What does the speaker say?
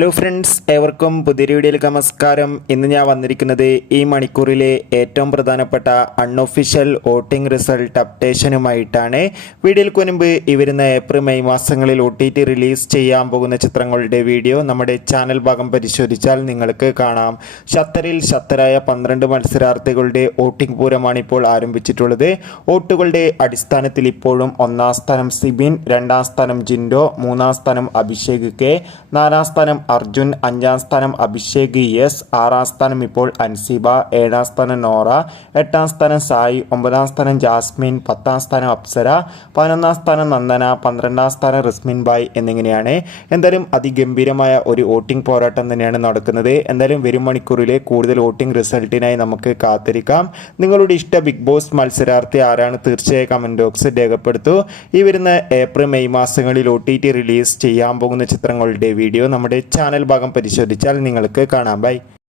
Hello friends, ഏവർക്കും പുതിയൊരു വീഡിയോയിലേക്ക് നമസ്കാരം. ഇന്ന് ഞാൻ വന്നിരിക്കുന്നത് ഈ മണിക്കൂറിലെ ഏറ്റവും പ്രധാനപ്പെട്ട അൺഒഫീഷ്യൽ വോട്ടിംഗ് റിസൾട്ട് അപ്ഡേഷനുമായിട്ടാണ്. വീഡിയോയ്ക്ക് മുൻപ് ഈ വരുന്ന ഏപ്രിൽ മെയ് മാസങ്ങളിൽ OTT റിലീസ് ചെയ്യാൻ പോകുന്ന ചിത്രങ്ങളുടെ വീഡിയോ നമ്മുടെ ചാനൽ ഭാഗം പരിശോധിച്ചാൽ നിങ്ങൾക്ക് കാണാം. ശക്തരായ 12 മത്സരാർത്ഥികളുടെ വോട്ടിംഗ് പൂരമാണ് ഇപ്പോൾ ആരംഭിച്ചിട്ടുള്ളത്. വോട്ടുകളുടെ അടിസ്ഥാനത്തിൽ ഇപ്പോഴും 1-ാം സ്ഥാനം സിബിൻ, 2-ാം സ്ഥാനം ജിൻഡോ, 3-ാം സ്ഥാനം അഭിഷേക് കെ, 4-ാം സ്ഥാനം അർജുൻ, 5-ാം സ്ഥാനം അഭിഷേക് എസ്, 6-ാം സ്ഥാനം ഇപ്പോൾ അൻസിബ, 7-ാം സ്ഥാനം നോറ, 8-ാം സ്ഥാനം സായി, 9-ാം സ്ഥാനം ജാസ്മിൻ, 10-ാം സ്ഥാനം അപ്സര, 11-ാം സ്ഥാനം നന്ദന, 12-ാം സ്ഥാനം റിസ്മിൻ ബായ് എന്നിങ്ങനെയാണ്. എന്തായാലും അതിഗംഭീരമായ ഒരു വോട്ടിംഗ് പോരാട്ടം തന്നെയാണ് നടക്കുന്നത്. എന്തായാലും വരും മണിക്കൂറിലെ കൂടുതൽ വോട്ടിംഗ് റിസൾട്ടിനായി നമുക്ക് കാത്തിരിക്കാം. നിങ്ങളുടെ ഇഷ്ട ബിഗ് ബോസ് മത്സരാർത്ഥി ആരാണ്? തീർച്ചയായും കമന്റ് ബോക്സിൽ രേഖപ്പെടുത്തൂ. ഈ വരുന്ന ഏപ്രിൽ മെയ് മാസങ്ങളിൽ OTT റിലീസ് ചെയ്യാൻ പോകുന്ന ചിത്രങ്ങളുടെ വീഡിയോ നമ്മുടെ ചാനൽ ഭാഗം പരിശോധിച്ചാൽ നിങ്ങൾക്ക് കാണാം. ബൈ.